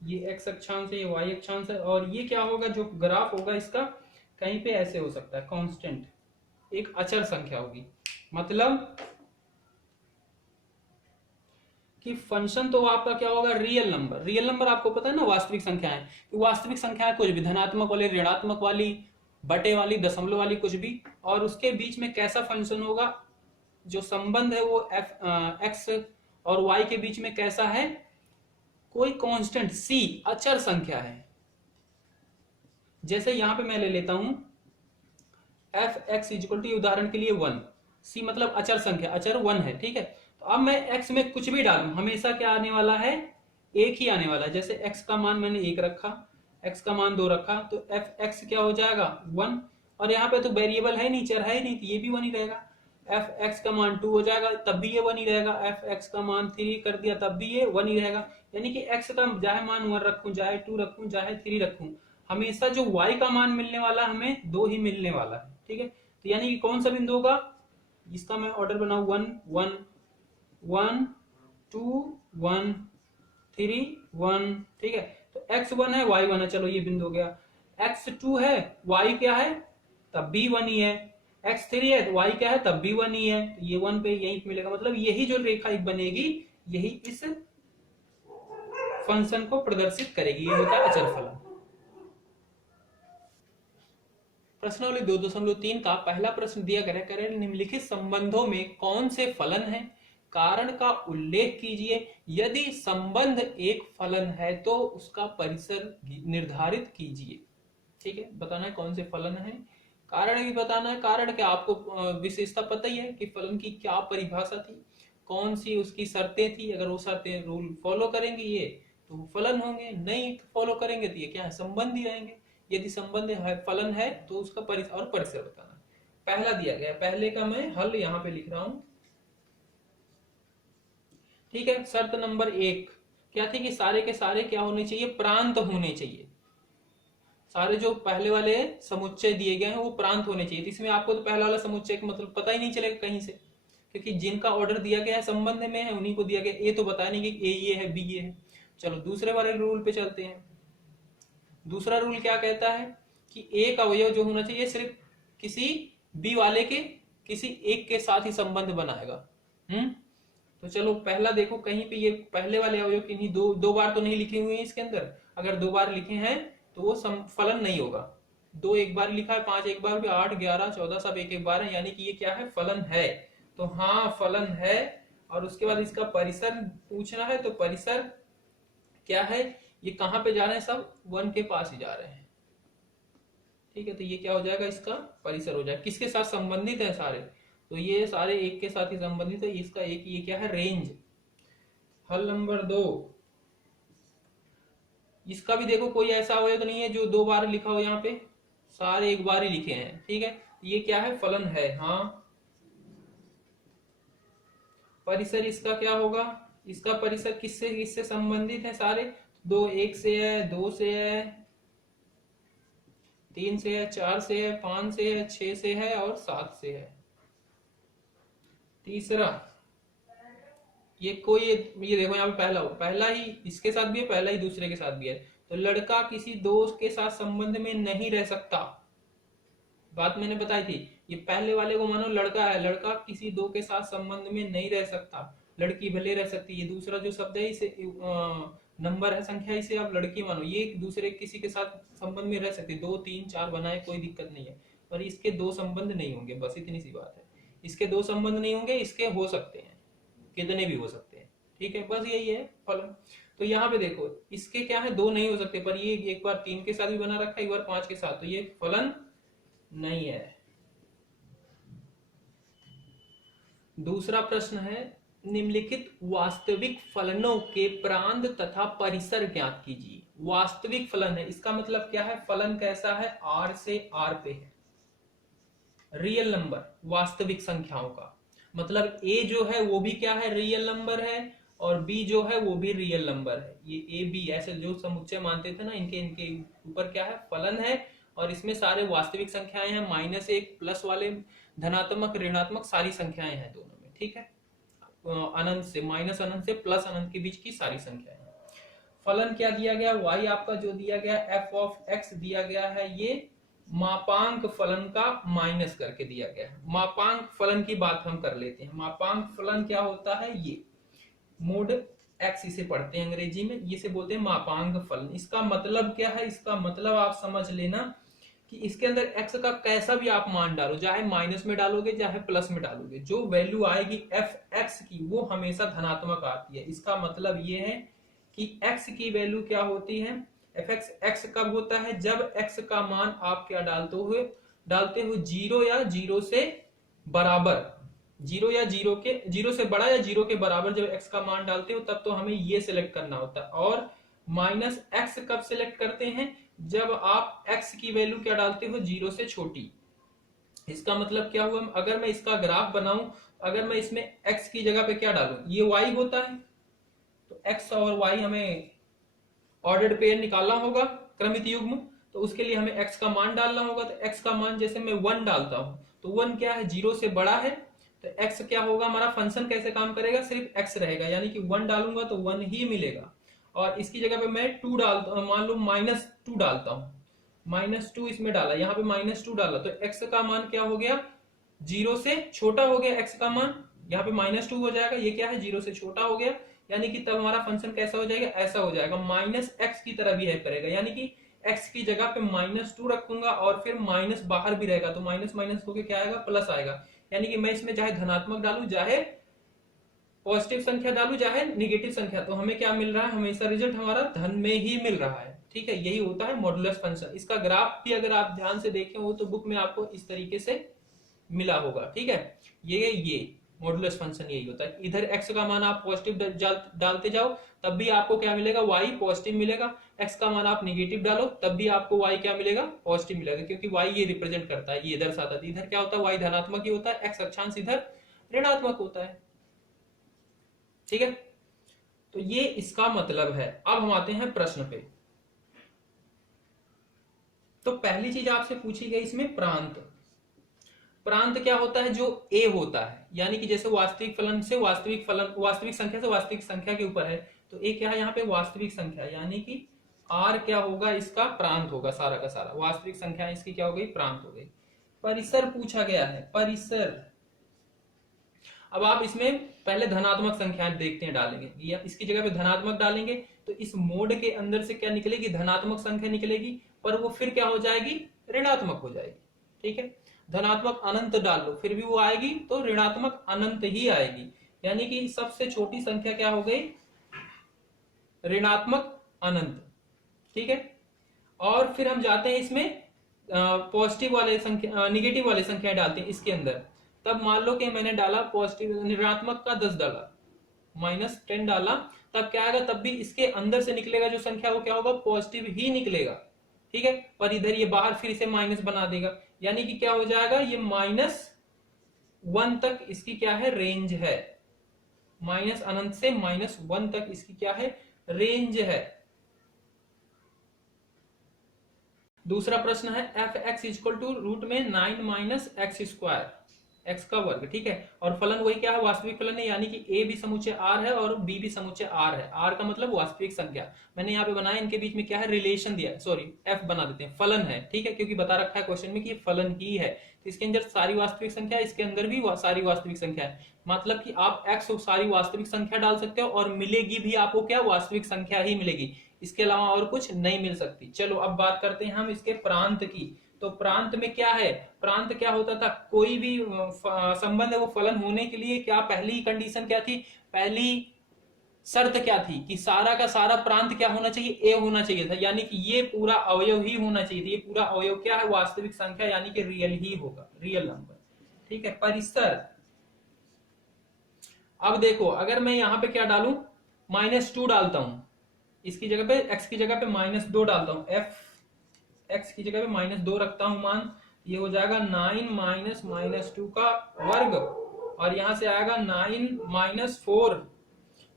ये x अक्षांश है, ये y अक्षांश है, और ये क्या होगा, जो ग्राफ होगा इसका कहीं पे ऐसे हो सकता है, कांस्टेंट, एक अचर संख्या होगी, मतलब कि फंक्शन तो आपका क्या होगा, रियल नंबर। रियल नंबर आपको पता है ना, वास्तविक संख्याएं, वास्तविक संख्याएं कुछ भी, धनात्मक वाली, ऋणात्मक वाली, बटे वाली, दशमलव वाली, कुछ भी, और उसके बीच में कैसा फंक्शन होगा, जो संबंध है वो एक्स और वाई के बीच में कैसा है, कोई कांस्टेंट सी, अचर संख्या है। जैसे यहां पे मैं ले लेता हूं एफ एक्स इक्वल टू, उदाहरण के लिए 1, सी मतलब अचर संख्या, अचर 1 है, ठीक है। तो अब मैं एक्स में कुछ भी डालूं, हमेशा क्या आने वाला है, एक ही आने वाला है। जैसे एक्स का मान मैंने 1 रखा, एक्स का मान 2 रखा, तो एफ एक्स क्या हो जाएगा 1, और यहाँ पे तो वेरिएबल है नहीं, चर है ही नहीं, तो ये भी 1 ही रहेगा। एफ एक्स का मान 2 हो जाएगा, तब भी ये 1 ही रहेगा। एफ एक्स का मान 3 कर दिया, तब भी ये 1 ही रहेगा। यानी कि एक्स का चाहे मान 1 रखूं, चाहे 2 रखूं, चाहे 3 रखूं, हमेशा जो वाई का मान मिलने वाला है हमें 2 ही मिलने वाला है, ठीक है। तो यानी कि कौन सा बिंदु होगा, इसका मैं ऑर्डर बनाऊ 1 1 1 2 1 3 1, ठीक है। तो x1 है, y1 है, चलो ये बिंदु हो गया। x2 है, y क्या है, तब भी 1 ही है। x3 है तो y क्या है, तब भी 1 ही है, तो ये 1 पे यही मिलेगा। मतलब यही जो रेखा एक बनेगी, यही इस फंक्शन को प्रदर्शित करेगी, ये होता है अचर फलन। प्रश्नावली 2.3 का पहला प्रश्न दिया गया है, निम्नलिखित संबंधों में कौन से फलन है, कारण का उल्लेख कीजिए। यदि संबंध एक फलन है तो उसका परिसर निर्धारित कीजिए। ठीक है, बताना है कौन से फलन है, कारण भी बताना है। कारण क्या, आपको विशेषता पता ही है कि फलन की क्या परिभाषा थी, कौन सी उसकी शर्तें थी, अगर वो शर्तें रूल फॉलो करेंगे ये तो फलन होंगे, नहीं फॉलो करेंगे तो ये क्या है, संबंध ही रहेंगे। यदि संबंध है, फलन है, तो उसका परिसर और परिसर बताना। पहला दिया गया, पहले का मैं हल यहां पे लिख रहा हूं, ठीक है। शर्त नंबर 1 क्या थी कि सारे के सारे क्या होने चाहिए, प्रांत होने चाहिए। सारे जो पहले वाले समुच्चय दिए गए हैं वो प्रांत होने चाहिए। इसमें आपको तो पहला वाला समुच्चय का मतलब पता ही नहीं चलेगा कहीं से, क्योंकि जिनका ऑर्डर दिया गया है संबंध में है उन्हीं को दिया गया। ए तो बताया नहीं कि ए ये है, बी ये है। चलो दूसरे वाले रूल पे चलते हैं। दूसरा रूल क्या कहता है कि एक अवयव जो होना चाहिए सिर्फ किसी बी वाले के किसी एक के साथ ही संबंध बनाएगा। तो चलो पहला देखो, कहीं पे ये पहले वाले अवयव किन्हीं दो बार तो नहीं लिखे हुए हैं इसके अंदर। अगर 2 बार लिखे हैं तो वो फलन नहीं होगा। 2 एक बार लिखा है, 5 एक बार भी, 8 11 14 सब एक एक बार है, यानी कि ये क्या है, फलन है। तो हाँ फलन है। और उसके बाद इसका परिसर पूछना है, तो परिसर क्या है, ये कहां पे जा रहे हैं, सब 1 के पास ही जा रहे हैं, ठीक है। तो ये क्या हो जाएगा, इसका परिसर हो जाएगा। किसके साथ संबंधित है सारे, तो ये सारे एक के साथ ही संबंधित है। इसका एक ये क्या है, रेंज। हल नंबर 2, इसका भी देखो कोई ऐसा अवयव तो नहीं है जो 2 बार लिखा हो, यहाँ पे सारे एक बार ही लिखे हैं, ठीक है। ये क्या है, फलन है। हाँ परिसर इसका क्या होगा, इसका परिसर किससे किससे संबंधित है, सारे 2 1 से है, 2 से है, 3 से है, 4 से है, 5 से है, 6 से है और 7 से है। तीसरा ये कोई, ये देखो यहाँ पे पहला ही इसके साथ भी है, पहला ही दूसरे के साथ भी है। तो लड़का किसी दोस्त के साथ संबंध में नहीं रह सकता, बात मैंने बताई थी। ये पहले वाले को मानो लड़का है, लड़का किसी दो के साथ संबंध में नहीं रह सकता, लड़की भले रह सकती है। ये दूसरा जो शब्द है इसे नंबर है, संख्या, इसे आप लड़की मानो। ये दूसरे किसी के साथ संबंध में रह सकती है, 2 3 4 बनाए कोई दिक्कत नहीं है, पर इसके 2 संबंध नहीं होंगे, बस इतनी सी बात है। इसके 2 संबंध नहीं होंगे, इसके हो सकते हैं, कितने भी हो सकते हैं, ठीक है। बस यही है फलन। तो यहाँ पे देखो इसके क्या है, 2 नहीं हो सकते, पर ये एक बार 3 के साथ भी बना रखा है, एक बार 5 के साथ, तो ये फलन नहीं है। दूसरा प्रश्न है, निम्नलिखित वास्तविक फलनों के प्रांत तथा परिसर ज्ञात कीजिए। वास्तविक फलन है, इसका मतलब क्या है, फलन कैसा है, आर से आर पे है, रियल नंबर, वास्तविक संख्याओं का मतलब ए जो है वो भी क्या है, रियल नंबर है, और बी जो है वो भी रियल नंबर है। ये ए बी ऐसे जो समुच्चय मानते थे ना, इनके इनके ऊपर क्या है, फलन है, और इसमें सारे वास्तविक संख्याएं हैं, -1 प्लस वाले धनात्मक ऋणात्मक सारी संख्याएं हैं दोनों में, ठीक है, अनंत से माइनस अनंत से प्लस अनंत के बीच की सारी संख्याएं हैं। फलन क्या दिया गया, y आपका जो दिया गया f ऑफ x दिया गया है, ये मापांक फलन का माइनस करके दिया गया है। मापांक फलन की बात हम कर लेते हैं। मापांक फलन क्या होता है, ये मोड x इसे पढ़ते हैं अंग्रेजी में, ये से बोलते हैं मापांक फलन। इसका मतलब क्या है, इसका मतलब आप समझ लेना कि इसके अंदर x का कैसा भी आप मान डालो, चाहे माइनस में डालोगे चाहे प्लस में डालोगे, जो वैल्यू आएगी f(x) की वो हमेशा धनात्मक आती है। इसका मतलब ये है कि x की वैल्यू क्या होती है, fx x कब होता है, जब x का मान आप क्या डालते हो 0 या 0 से बराबर, 0 या 0 से बड़ा या 0 के बराबर जब x का मान डालते हो तब तो हमें ये सिलेक्ट करना होता है। और माइनस एक्स कब सिलेक्ट करते हैं, जब आप x की वैल्यू क्या डालते हो 0 से छोटी। इसका मतलब क्या हुआ, अगर मैं इसका ग्राफ बनाऊं, अगर मैं इसमें x की जगह पे क्या डालूं, ये y होता है, तो x और y हमें ऑर्डर्ड पेयर निकालना होगा, क्रमित युग्म, तो उसके लिए हमें x का मान डालना होगा। तो x का मान जैसे मैं 1 डालता हूं, तो 1 क्या है, 0 से बड़ा है, तो x क्या होगा, हमारा फंक्शन कैसे काम करेगा, सिर्फ x रहेगा, यानी कि 1 डालूंगा तो 1 ही मिलेगा। और इसकी जगह पे मैं 2 डालता, मान लो -2 डालता हूं, -2 इसमें डाला, यहाँ पे -2 डाला, तो x का मान क्या हो गया, 0 से छोटा हो गया x का मान, यहाँ पे -2 हो जाएगा, ये क्या है 0 से छोटा हो गया, यानी कि तब हमारा फंक्शन कैसा हो जाएगा, ऐसा हो जाएगा, -x की तरह बिहेव करेगा, यानी कि x की जगह पे -2 रखूंगा और फिर माइनस बाहर भी रहेगा, तो माइनस माइनस होके क्या आएगा, प्लस आएगा। यानी कि मैं इसमें चाहे धनात्मक डालू, चाहे पॉजिटिव संख्या डालू, चाहे निगेटिव संख्या, तो हमें क्या मिल रहा है, हमेशा रिजल्ट हमारा धन में ही मिल रहा है, ठीक है। यही होता है मॉडुलस फंक्शन। इसका ग्राफ भी अगर आप ध्यान से देखें वो तो बुक में आपको इस तरीके से मिला होगा, ठीक है। ये मॉडुलस फंक्शन यही होता है, इधर x का मान आप पॉजिटिव डालते जाओ तब भी आपको क्या मिलेगा, y पॉजिटिव मिलेगा, x का मान आप निगेटिव डालो तब भी आपको y क्या मिलेगा, पॉजिटिव मिलेगा, क्योंकि y ये रिप्रेजेंट करता है, ये दर्शाता है। इधर क्या होता है, y धनात्मक ही होता है, x अक्षांश इधर ऋणात्मक होता है, ठीक है। तो ये इसका मतलब है। अब हम आते हैं प्रश्न पे। तो पहली चीज आपसे पूछी गई इसमें प्रांत। प्रांत क्या होता है, जो a होता है, यानी कि जैसे वास्तविक फलन से वास्तविक संख्या से वास्तविक संख्या के ऊपर है, तो a क्या है यहाँ पे, वास्तविक संख्या, यानी कि r क्या होगा, इसका प्रांत होगा, सारा का सारा वास्तविक संख्या इसकी क्या हो गई, प्रांत हो गई। परिसर पूछा गया है, परिसर। अब आप इसमें पहले धनात्मक संख्याएं देखते हैं, डालेंगे या इसकी जगह पे धनात्मक डालेंगे तो इस मोड के अंदर से क्या निकलेगी, धनात्मक संख्या निकलेगी, पर वो फिर क्या हो जाएगी, ऋणात्मक हो जाएगी, ठीक है। धनात्मक अनंत डाल लो फिर भी वो आएगी तो ऋणात्मक अनंत ही आएगी, यानी कि सबसे छोटी संख्या क्या हो गई, ऋणात्मक अनंत, ठीक है। और फिर हम जाते हैं इसमें पॉजिटिव वाले संख्या, निगेटिव वाले संख्या डालते हैं इसके अंदर। तब मान लो कि मैंने डाला पॉजिटिव, ऋणात्मक का 10 डाला, -10 डाला, तब क्या आएगा, तब भी इसके अंदर से निकलेगा जो संख्या वो क्या होगा, पॉजिटिव ही निकलेगा, ठीक है। पर इधर ये बाहर फिर इसे माइनस बना देगा, यानी कि क्या हो जाएगा, ये -1 तक इसकी क्या है, रेंज है, माइनस अनंत से -1 तक इसकी क्या है, रेंज है। दूसरा प्रश्न है f(x) √ में 9 - x², x का वर्ग, ठीक है। और फलन वही क्या है, वास्तविक फलन है, यानी कि a भी समुच्चय r है और b भी समुच्चय r है। r का मतलब वास्तविक संख्या, मैंने यहाँ पे बनाया, इनके बीच में क्या है, रिलेशन दिया है, सॉरी f बना देते हैं, फलन है, ठीक है, क्योंकि बता रखा है क्वेश्चन में कि फलन ही है। तो इसके अंदर सारी वास्तविक संख्या, इसके अंदर भी सारी वास्तविक संख्या है, मतलब कि आप x और सारी वास्तविक संख्या डाल सकते हो और मिलेगी भी आपको क्या, वास्तविक संख्या ही मिलेगी, इसके अलावा और कुछ नहीं मिल सकती। चलो अब बात करते हैं हम इसके प्रांत की। तो प्रांत में क्या है, प्रांत क्या होता था, कोई भी संबंध है वो फलन होने के लिए क्या पहली कंडीशन क्या थी, पहली शर्त क्या थी कि सारा का सारा प्रांत क्या होना चाहिए, ए होना चाहिए था, यानी कि ये पूरा अवयव ही होना चाहिए था। ये पूरा अवयव क्या है, वास्तविक संख्या, यानी कि रियल ही होगा, रियल नंबर, ठीक है। परिसर, अब देखो अगर मैं यहां पे क्या डालूं, -2 डालता हूं, इसकी जगह पे x की जगह पे -2 डालता हूं, f x की जगह पे -2 रखता हूं मान, ये हो जाएगा 9 माइनस -2 का वर्ग, और यहां से आएगा 9 - 4,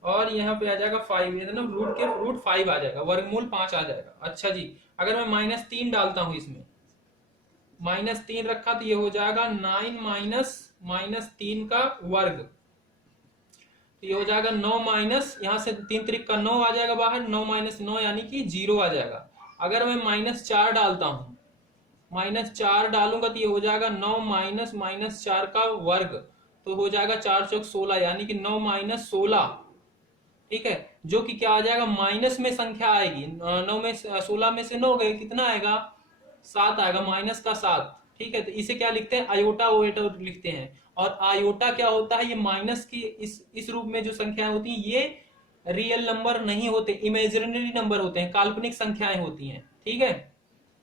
और यहाँ पे आ जाएगा 5, मतलब √5 आ जाएगा, वर्गमूल 5 आ जाएगा। अच्छा जी, अगर मैं -3 डालता हूं इसमें, -3 रखा तो ये हो जाएगा 9 माइनस 3 का वर्ग, तो ये हो जाएगा 9 माइनस, यहां से 3 त्रिक का 9 आ जाएगा बाहर, 9 - 9 यानी कि 0 आ जाएगा। अगर मैं -4 डालता हूं, -4 डालूंगा तो ये हो जाएगा 9 माइनस -4 का वर्ग, तो हो जाएगा 4 चौक 16, यानी कि 9 - 16, ठीक है, जो कि क्या आ जाएगा, माइनस में संख्या आएगी, 9 में 16 में से 9 गए, कितना आएगा, 7 आएगा, -7, ठीक है। तो इसे क्या लिखते हैं, आयोटा ओएटा लिखते हैं। और आयोटा क्या होता है, ये माइनस की इस रूप में जो संख्याएं होती हैं, ये रियल नंबर नहीं होते, इमेजिनरी नंबर होते हैं, काल्पनिक संख्याएं होती हैं, ठीक है।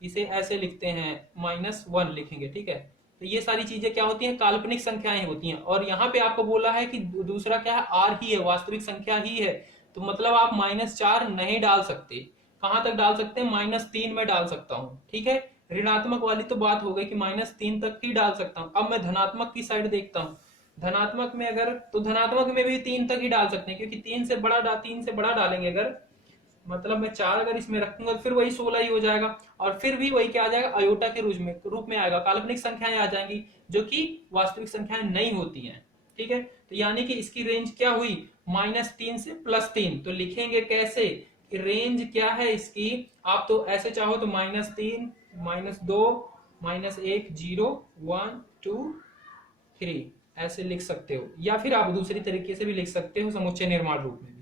इसे ऐसे लिखते हैं, -1 लिखेंगे, ठीक है। तो ये सारी चीजें क्या होती हैं, काल्पनिक संख्याएं होती हैं। और यहाँ पे आपको बोला है कि दूसरा क्या है, आर ही है, वास्तविक संख्या ही है, तो मतलब आप -4 नहीं डाल सकते। कहां तक डाल सकते हैं, -3 में डाल सकता हूं, ठीक है। ऋणात्मक वाली तो बात हो गई कि -3 तक ही डाल सकता हूं। अब मैं धनात्मक की साइड देखता हूं, धनात्मक में अगर, तो धनात्मक में भी 3 तक ही डाल सकते हैं, क्योंकि 3 से बड़ा डालेंगे अगर, मतलब मैं 4 अगर इसमें रखूंगा तो फिर वही 16 ही हो जाएगा, और फिर भी वही क्या आ जाएगा, अयोटा के रूप में आएगा, काल्पनिक संख्याएं आ जाएंगी जो कि वास्तविक संख्याएं नहीं होती हैं, ठीक है। तो यानी कि इसकी रेंज क्या हुई, -3 से +3। तो लिखेंगे कैसे कि रेंज क्या है इसकी, आप तो ऐसे चाहो तो -3 -2 -1 0 1 2 3 ऐसे लिख सकते हो, या फिर आप दूसरी तरीके से भी लिख सकते हो, समुच्चय निर्माण रूप में भी।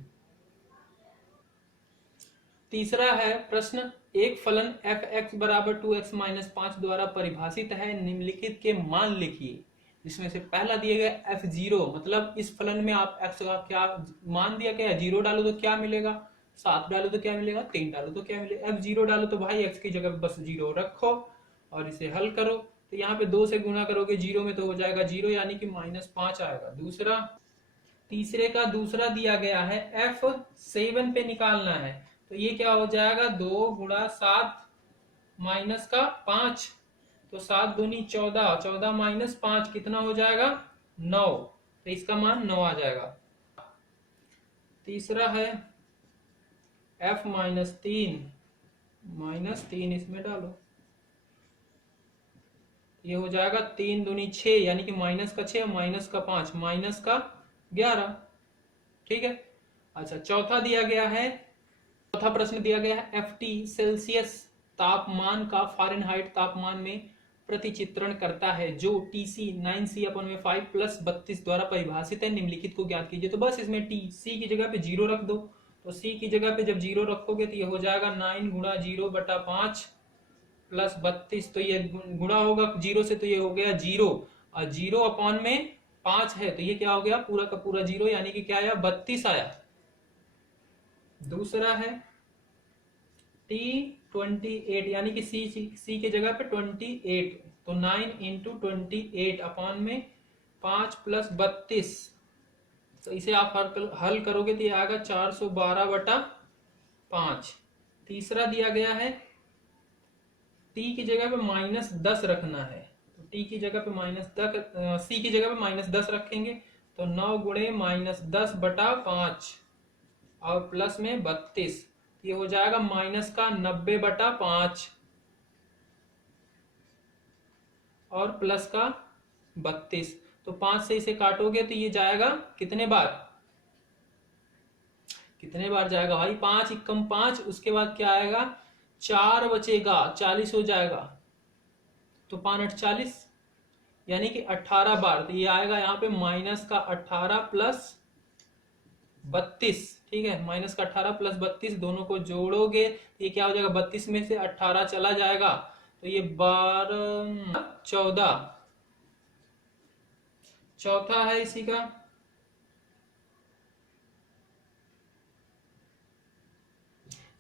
तीसरा है प्रश्न, एक फलन f(x) = 2x - 5 द्वारा परिभाषित है, निम्नलिखित के मान लिखिए। जिसमें से पहला दिया गया f0, मतलब इस फलन में आप x का क्या मान दिया गया है, 0 डालो तो क्या मिलेगा, 7 डालो तो क्या मिलेगा, 3 डालो तो क्या मिलेगा, f0 डालो तो भाई x की जगह बस 0 रखो और इसे हल करो। तो यहाँ पे 2 से गुणा करोगे 0 में तो हो जाएगा 0, यानी कि -5 आएगा। दूसरा, तीसरे का दूसरा दिया गया है, f7 पे निकालना है, तो ये क्या हो जाएगा, 2 × 7 -5, तो 7 दूनी 14, 14 - 5 कितना हो जाएगा, 9, तो इसका मान 9 आ जाएगा। तीसरा है f-3, -3 इसमें डालो, ये हो जाएगा 3 दूनी 6, यानी कि -6 -5 -11, ठीक है। अच्छा, चौथा दिया गया है, चौथा प्रश्न दिया गया है, ft सेल्सियस तापमान का फ़ारेनहाइट तापमान में प्रतिचित्रण करता है, जो Tc 9c/5 + 32 द्वारा परिभाषित है, निम्नलिखित को ज्ञात कीजिए। तो बस इसमें c की जगह पे 0 रख दो, तो c की जगह पे जब 0 रखोगे तो ये हो जाएगा 9 × 0/5 + 32, तो ये गुणा होगा 0 से, तो ये हो गया 0, और 0/5 है, तो ये क्या हो गया, पूरा का पूरा 0, यानी कि क्या आया, 32 आया। दूसरा है T28, यानी कि C की जगह पे 28, तो 9 × 28/5 + 32, तो इसे आप हल करोगे तो ये आएगा 412/5। तीसरा दिया गया है, T की जगह पे -10 रखना है, तो T की जगह पे -10, C की जगह पे -10 रखेंगे, तो 9 × -10/5 और प्लस में 32, ये हो जाएगा -90/5 और प्लस का 32, तो 5 से इसे काटोगे तो ये जाएगा कितने बार, जाएगा भाई, 5 × 5, उसके बाद क्या आएगा, 4 बचेगा, 40 हो जाएगा, तो 5 × 8 = 40, यानी कि 18 बार, तो ये आएगा यहाँ पे -18 + 32, ठीक है, -18 + 32 दोनों को जोड़ोगे तो ये क्या हो जाएगा, 32 में से 18 चला जाएगा, तो ये 12 14। चौथा है इसी का,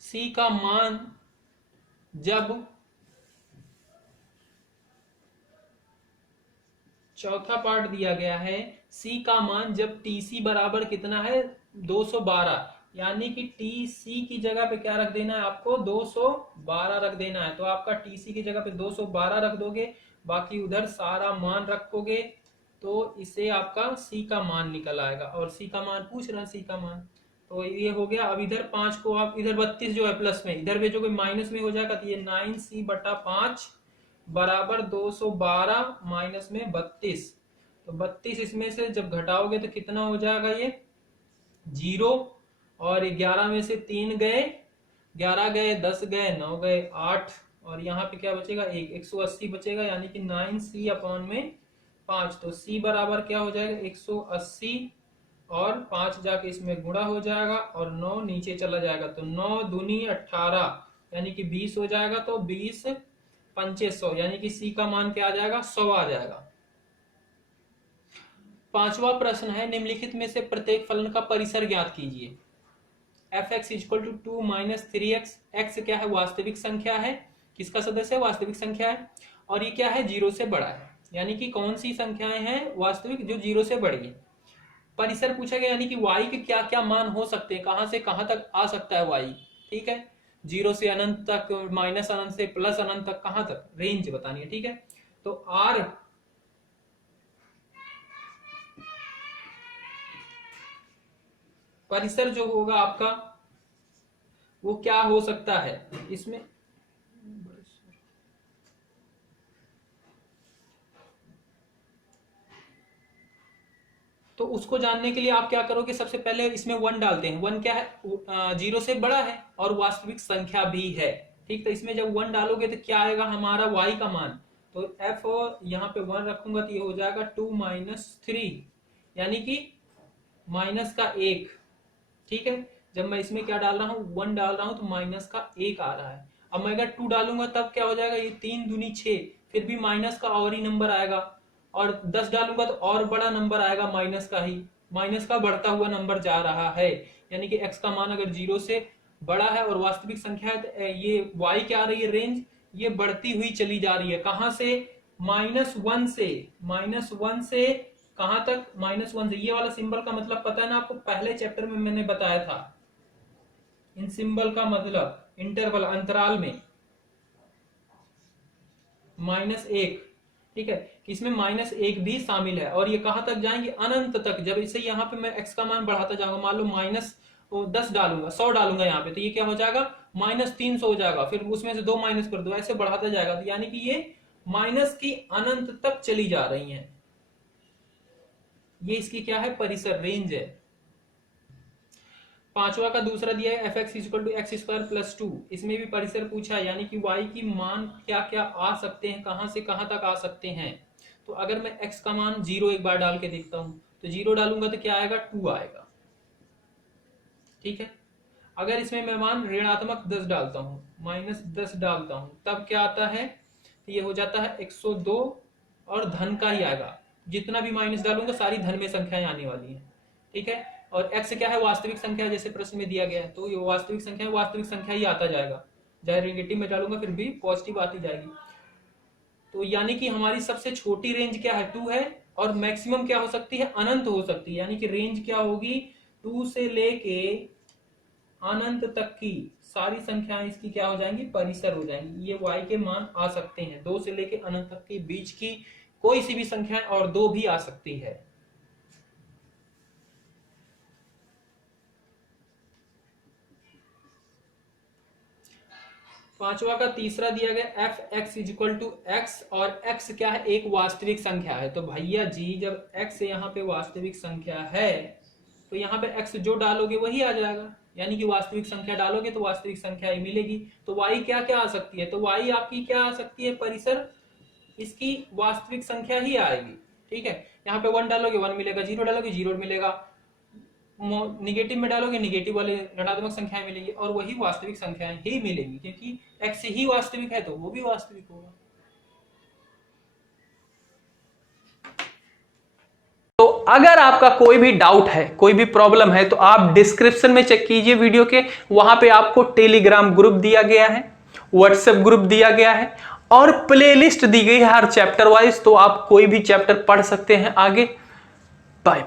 C का मान जब चौथा पार्ट दिया गया है, c का मान जब tc बराबर कितना है 212, यानी कि tc की जगह पे क्या रख देना है आपको 212 रख देना है। तो आपका tc की जगह पे 212 रख दोगे, बाकी उधर सारा मान रखोगे, तो इसे आपका c का मान निकल आएगा। और c का मान पूछ रहा है, c का मान, तो ये हो गया। अब इधर 5 को आप इधर 32 जो है प्लस में, इधर भेजोगे माइनस में हो जाएगा, तो ये 9c/5 बराबर 212 माइनस में 32। तो 32 इसमें से जब घटाओगे तो कितना हो जाएगा, ये 0, और 11 में से 3 गए, 11 गए, 10 गए, 9 गए, 8, और यहाँ पे क्या बचेगा 1, 180 बचेगा, यानी कि 9c/5। तो c बराबर क्या हो जाएगा 180, और 5 जाके इसमें गुणा हो जाएगा, और 9 नीचे चला जाएगा, तो 9 दूनी 18, यानी कि 20 हो जाएगा। तो 20 पंचे 100, यानी कि c का मान क्या आ जाएगा 100 आ जाएगा। पांचवा प्रश्न है, निम्नलिखित में से प्रत्येक फलन का परिसर ज्ञात कीजिए। fx = 2 - 3x, x क्या है वास्तविक संख्या है, किसका सदस्य है वास्तविक संख्या है, और ये क्या है 0 से बड़ा है, यानी कि कौन सी संख्याएं हैं वास्तविक जो 0 से बड़ी है। परिसर पूछा गया, यानी कि y के क्या क्या मान हो सकते हैं, कहां से कहां तक आ सकता है y, ठीक है, 0 से अनंत तक, माइनस अनंत से प्लस अनंत तक, कहां तक रेंज बतानी है, ठीक है। तो r परिसर जो होगा आपका वो क्या हो सकता है इसमें, तो उसको जानने के लिए आप क्या करोगे, सबसे पहले इसमें 1 डालते हैं। 1 क्या है 0 से बड़ा है और वास्तविक संख्या भी है, ठीक। तो इसमें जब 1 डालोगे तो क्या आएगा हमारा y का मान, तो f यहाँ पे 1 रखूंगा तो ये हो जाएगा 2 - 3, यानी कि माइनस का 1, ठीक है। जब मैं इसमें क्या डाल रहा हूँ 1 डाल रहा हूं तो माइनस का 1 आ रहा है। अब मैं अगर 2 डालूंगा तब क्या हो जाएगा, ये 3 दूनी 6, फिर भी माइनस का और ही नंबर आएगा, और 10 डालूंगा तो और बड़ा नंबर आएगा, माइनस का ही, माइनस का बढ़ता हुआ नंबर जा रहा है, यानी कि x का मान अगर 0 से बड़ा है और वास्तविक संख्या है तो ये y क्या आ रही है रेंज, ये बढ़ती हुई चली जा रही है। कहां से, -1 से, -1 से कहां तक, -1 से। ये वाला सिंबल का मतलब पता है ना आपको, पहले चैप्टर में मैंने बताया था, इन सिंबल का मतलब इंटरवल अंतराल में -1, ठीक है, कि इसमें -1 भी शामिल है, और ये कहां तक जाएंगे अनंत तक। जब इसे यहाँ पे मैं x का मान बढ़ाता जाऊंगा, मान लो -10 डालूंगा, 100 डालूंगा यहाँ पे, तो ये क्या हो जाएगा -300 हो जाएगा, फिर उसमें से 2 माइनस कर दो, ऐसे बढ़ाता जाएगा, तो यानी कि ये माइनस की अनंत तक चली जा रही है। ये इसकी क्या है परिसर रेंज है। पांचवा का दूसरा दिया है fx = x² + 2, इसमें भी परिसर पूछा है, यानी कि y की मान क्या क्या आ सकते हैं, कहां से कहां तक आ सकते हैं। तो अगर मैं x का मान 0 एक बार डाल के देखता हूं, तो 0 डालूंगा तो क्या आएगा 2 आएगा, ठीक है। अगर इसमें मैं मान ऋणात्मक 10 डालता हूं, -10 डालता हूं, तब क्या आता है, तो ये हो जाता है 102, और धन का ही आएगा, जितना भी माइनस डालूंगा सारी धन में संख्याएं आने वाली है, ठीक है। और x क्या है वास्तविक संख्या, जैसे प्रश्न में दिया गया है, तो ये वास्तविक संख्या ही आता जाएगा, चाहे नेगेटिव में डालूंगा फिर भी पॉजिटिव आती जाएगी। तो यानी कि हमारी सबसे छोटी रेंज क्या है 2 है, और मैक्सिमम क्या हो सकती है अनंत हो सकती है, यानी कि रेंज क्या होगी 2 से लेके अनंत तक की सारी संख्याएं इसकी क्या हो जाएंगी परिसर हो जाएंगी। ये y के मान आ सकते हैं 2 से लेके अनंत तक के बीच की कोई सी भी संख्या, और 2 भी आ सकती है। पांचवा का तीसरा दिया गया fx = x, और x क्या है एक वास्तविक संख्या है। तो भैया जी जब x यहाँ पे वास्तविक संख्या है तो यहाँ पे x जो डालोगे वही आ जाएगा, यानी कि वास्तविक संख्या डालोगे तो वास्तविक संख्या ही मिलेगी। तो y क्या क्या आ सकती है, तो y आपकी क्या आ सकती है परिसर, इसकी वास्तविक संख्या ही आएगी, ठीक है। यहाँ पे 1 डालोगे 1 मिलेगा, 0 डालोगे 0 मिलेगा, निगेटिव में डालोगे निगेटिव वाले ऋणात्मक संख्याएं मिलेगी, और वही वास्तविक संख्याएं ही मिलेंगी, क्योंकि x ही वास्तविक है तो वो भी वास्तविक होगा। तो अगर आपका कोई भी डाउट है, कोई भी प्रॉब्लम है, तो आप डिस्क्रिप्शन में चेक कीजिए वीडियो के, वहां पे आपको टेलीग्राम ग्रुप दिया गया है, व्हाट्सएप ग्रुप दिया गया है, और प्लेलिस्ट दी गई है हर चैप्टर वाइज, तो आप कोई भी चैप्टर पढ़ सकते हैं आगे। बाय।